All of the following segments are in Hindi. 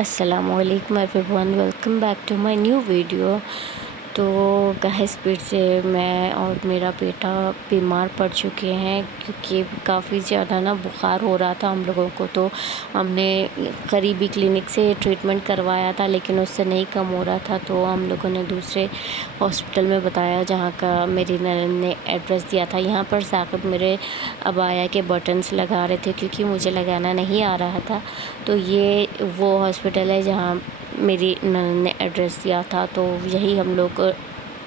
अस्सलामुअलैकुम everyone, welcome back to my new video. तो गाइस, फिर से मैं और मेरा बेटा बीमार पड़ चुके हैं क्योंकि काफ़ी ज़्यादा ना बुखार हो रहा था हम लोगों को। तो हमने करीबी क्लिनिक से ट्रीटमेंट करवाया था, लेकिन उससे नहीं कम हो रहा था। तो हम लोगों ने दूसरे हॉस्पिटल में बताया, जहाँ का मेरी ननद ने एड्रेस दिया था। यहाँ पर साकिब मेरे अबाया के बटन्स लगा रहे थे क्योंकि मुझे लगाना नहीं आ रहा था। तो ये वो हॉस्पिटल है जहाँ मेरी ननद ने एड्रेस दिया था। तो यही हम लोग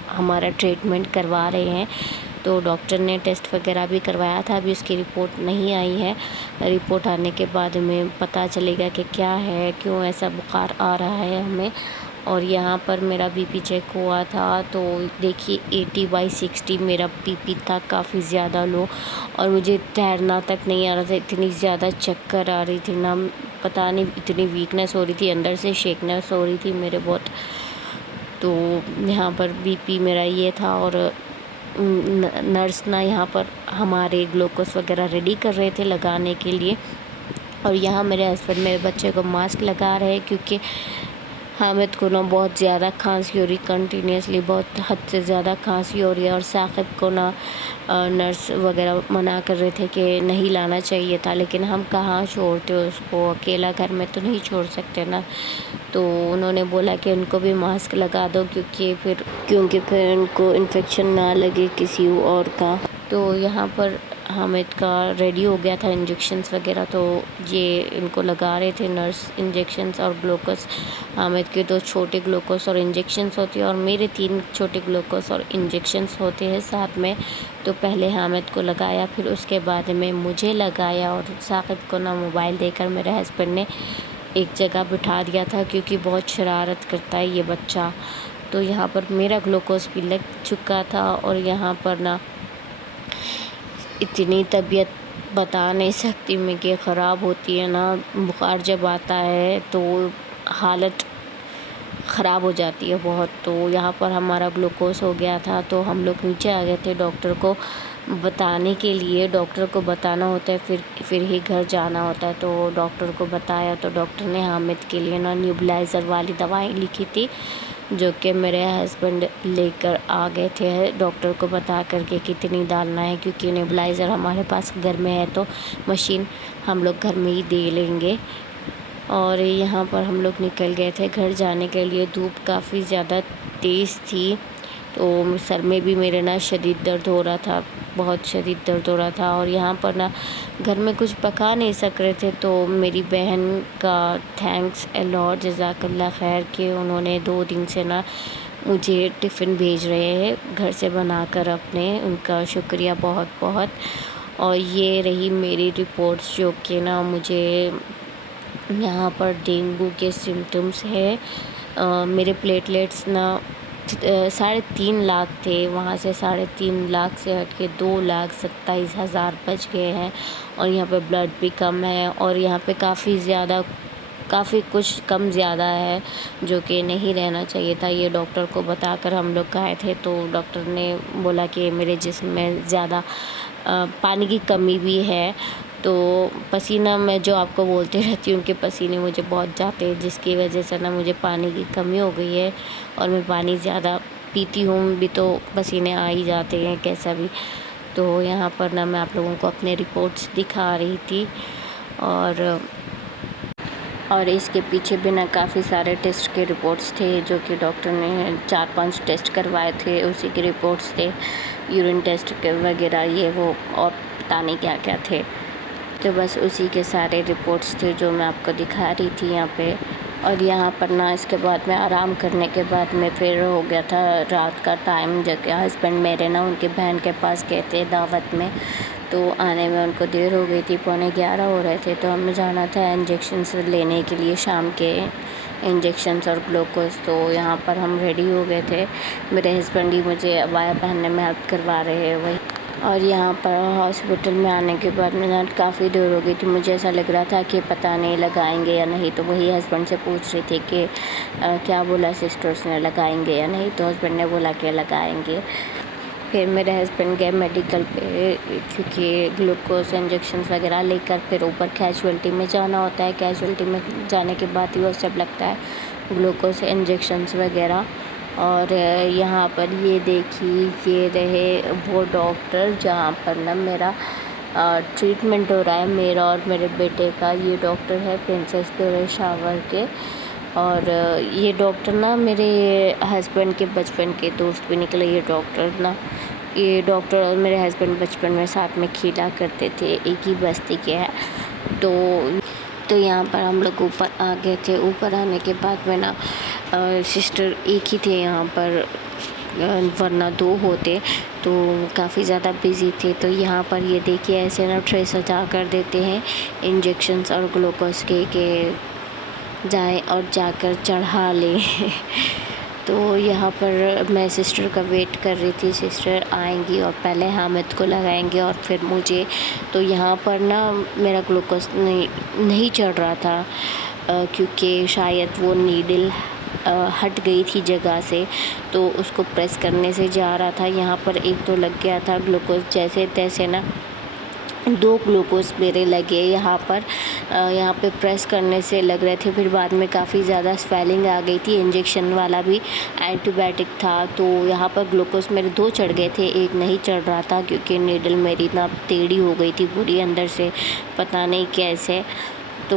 हमारा ट्रीटमेंट करवा रहे हैं। तो डॉक्टर ने टेस्ट वगैरह भी करवाया था, अभी उसकी रिपोर्ट नहीं आई है। रिपोर्ट आने के बाद हमें पता चलेगा कि क्या है, क्यों ऐसा बुखार आ रहा है हमें। और यहाँ पर मेरा बीपी चेक हुआ था, तो देखिए 80/60 मेरा बीपी था, काफ़ी ज़्यादा लो। और मुझे तैरना तक नहीं आ रहा था, इतनी ज़्यादा चक्कर आ रही थी ना, पता नहीं, इतनी वीकनेस हो रही थी, अंदर से शेकनेस हो रही थी मेरे बहुत। तो यहाँ पर बीपी मेरा ये था। और नर्स ना यहाँ पर हमारे ग्लूकोज वगैरह रेडी कर रहे थे लगाने के लिए। और यहाँ मेरे हस्बैंड मेरे बच्चे को मास्क लगा रहे हैं क्योंकि हामिद को ना बहुत ज़्यादा खांसी हो रही, कंटिन्यूसली बहुत हद से ज़्यादा खांसी हो रही है। और साकिब को ना नर्स वगैरह मना कर रहे थे कि नहीं लाना चाहिए था, लेकिन हम कहाँ छोड़ते उसको अकेला, घर में तो नहीं छोड़ सकते ना। तो उन्होंने बोला कि उनको भी मास्क लगा दो क्योंकि फिर उनको इन्फेक्शन ना लगे किसी और का। तो यहाँ पर हामिद का रेडी हो गया था इंजेक्शन्स वगैरह, तो ये इनको लगा रहे थे नर्स इंजेक्शन्स और ग्लूकोज। हामिद के 2 छोटे ग्लूकोज और इंजेक्शन्स होते हैं और मेरे 3 छोटे ग्लूकोज और इंजेक्शन्स होते हैं साथ में। तो पहले हामिद को लगाया, फिर उसके बाद में मुझे लगाया। और साकिब को ना मोबाइल देकर मेरे हस्बैंड ने एक जगह बिठा दिया था क्योंकि बहुत शरारत करता है ये बच्चा। तो यहाँ पर मेरा ग्लूकोज भी लग चुका था। और यहाँ पर ना इतनी तबीयत बता नहीं सकती मैं कि ख़राब होती है ना, बुखार जब आता है तो हालत ख़राब हो जाती है बहुत। तो यहाँ पर हमारा ग्लूकोज हो गया था, तो हम लोग नीचे आ गए थे डॉक्टर को बताने के लिए। डॉक्टर को बताना होता है, फिर ही घर जाना होता है। तो डॉक्टर को बताया, तो डॉक्टर ने हामिद के लिए ना न्यूबलाइज़र वाली दवाई लिखी थी, जो कि मेरे हस्बैंड लेकर आ गए थे डॉक्टर को बता कर के कितनी डालना है, क्योंकि नेबुलाइज़र हमारे पास घर में है, तो मशीन हम लोग घर में ही दे लेंगे। और यहाँ पर हम लोग निकल गए थे घर जाने के लिए। धूप काफ़ी ज़्यादा तेज़ थी, तो सर में भी मेरे ना शदीद दर्द हो रहा था, बहुत शदीद दर्द हो रहा था। और यहाँ पर ना घर में कुछ पका नहीं सक रहे थे, तो मेरी बहन का थैंक्स अ लॉट, जज़ाकल्लाह खैर, कि उन्होंने 2 दिन से ना मुझे टिफ़िन भेज रहे हैं घर से बनाकर अपने, उनका शुक्रिया बहुत बहुत। और ये रही मेरी रिपोर्ट्स, जो कि ना मुझे यहाँ पर डेंगू के सिम्टम्स है। मेरे प्लेटलेट्स ना 3.5 लाख थे, वहाँ से 3.5 लाख से हट के 2,27,000 बच गए हैं। और यहाँ पे ब्लड भी कम है, और यहाँ पे काफ़ी कुछ कम ज़्यादा है, जो कि नहीं रहना चाहिए था। ये डॉक्टर को बताकर हम लोग गए थे, तो डॉक्टर ने बोला कि मेरे जिस्म में ज़्यादा पानी की कमी भी है। तो पसीना, मैं जो आपको बोलती रहती हूँ कि पसीने मुझे बहुत जाते हैं, जिसकी वजह से ना मुझे पानी की कमी हो गई है। और मैं पानी ज़्यादा पीती हूँ भी तो पसीने आ ही जाते हैं कैसा भी। तो यहाँ पर ना मैं आप लोगों को अपने रिपोर्ट्स दिखा रही थी। और इसके पीछे भी ना काफ़ी सारे टेस्ट के रिपोर्ट्स थे, जो कि डॉक्टर ने 4-5 टेस्ट करवाए थे, उसी के रिपोर्ट्स थे, यूरिन टेस्ट के वगैरह ये वो, और पता नहीं क्या क्या थे। तो बस उसी के सारे रिपोर्ट्स थे जो मैं आपको दिखा रही थी यहाँ पे। और यहाँ पर ना इसके बाद में आराम करने के बाद में फिर हो गया था रात का टाइम, जो कि हस्बैंड मेरे ना उनकी बहन के पास गए थे दावत में। तो आने में उनको देर हो गई थी, 11:15 हो रहे थे। तो हमें जाना था इंजेक्शन्स लेने के लिए, शाम के इंजेक्शन्स और ग्लूकोज। तो यहाँ पर हम रेडी हो गए थे, मेरे हस्बैंड ही मुझे अबाया पहनने में हेल्प करवा रहे हैं वही। और यहाँ पर हॉस्पिटल में आने के बाद में ना काफ़ी देर हो गई थी, मुझे ऐसा लग रहा था कि पता नहीं लगाएंगे या नहीं। तो वही हस्बैंड से पूछ रही थी कि क्या बोला सिस्टर्स ने, लगाएंगे या नहीं। तो हस्बैंड ने बोला कि लगाएंगे। फिर मेरे हस्बैंड गए मेडिकल पे, क्योंकि ग्लूकोज इंजेक्शंस वगैरह लेकर फिर ऊपर कैजुअल्टी में जाना होता है। कैजुअल्टी में जाने के बाद ही वो सब लगता है, ग्लूकोज इंजेक्शंस वगैरह। और यहाँ पर ये देखिए, ये रहे वो डॉक्टर जहाँ पर ना मेरा ट्रीटमेंट हो रहा है, मेरा और मेरे बेटे का। ये डॉक्टर है प्रिंसेस पेशावर के। और ये डॉक्टर ना मेरे हस्बैंड के बचपन के दोस्त भी निकले। ये डॉक्टर और मेरे हस्बैंड बचपन में साथ में खेला करते थे, एक ही बस्ती के हैं। तो यहाँ पर हम लोग ऊपर आ गए थे। ऊपर आने के बाद में ना सिस्टर एक ही थे यहाँ पर, वरना 2 होते तो काफ़ी ज़्यादा बिज़ी थे। तो यहाँ पर ये देखिए ऐसे ना ट्रे सजा कर देते हैं इंजेक्शंस और ग्लूकोज के जाए और जाकर चढ़ा लें। तो यहाँ पर मैं सिस्टर का वेट कर रही थी, सिस्टर आएंगी और पहले हामिद को लगाएंगे और फिर मुझे। तो यहाँ पर ना मेरा ग्लूकोज नहीं चढ़ रहा था, क्योंकि शायद वो नीडल हट गई थी जगह से, तो उसको प्रेस करने से जा रहा था। यहाँ पर एक तो लग गया था ग्लूकोज, जैसे तैसे ना 2 ग्लूकोज मेरे लगे यहाँ पर। यहाँ पे प्रेस करने से लग रहे थे, फिर बाद में काफ़ी ज़्यादा स्वेलिंग आ गई थी। इंजेक्शन वाला भी एंटीबायोटिक था, तो यहाँ पर ग्लूकोज मेरे 2 चढ़ गए थे, एक नहीं चढ़ रहा था क्योंकि नीडल मेरी ना टेढ़ी हो गई थी पूरी अंदर से, पता नहीं कैसे। तो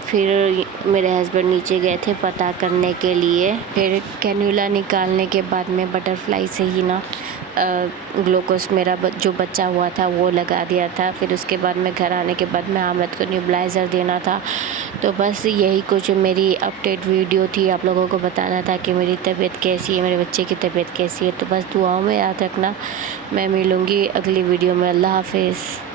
फिर मेरे हस्बैंड नीचे गए थे पता करने के लिए। फिर कैन्यूला निकालने के बाद में बटरफ्लाई से ही ना ग्लूकोज मेरा जो बचा हुआ था वो लगा दिया था। फिर उसके बाद में घर आने के बाद में हामिद को न्यूबलाइज़र देना था। तो बस यही कुछ मेरी अपडेट वीडियो थी, आप लोगों को बताना था कि मेरी तबीयत कैसी है, मेरे बच्चे की तबीयत कैसी है। तो बस दुआओं में याद रखना। मैं मिलूँगी अगली वीडियो में। अल्लाह हाफिज़।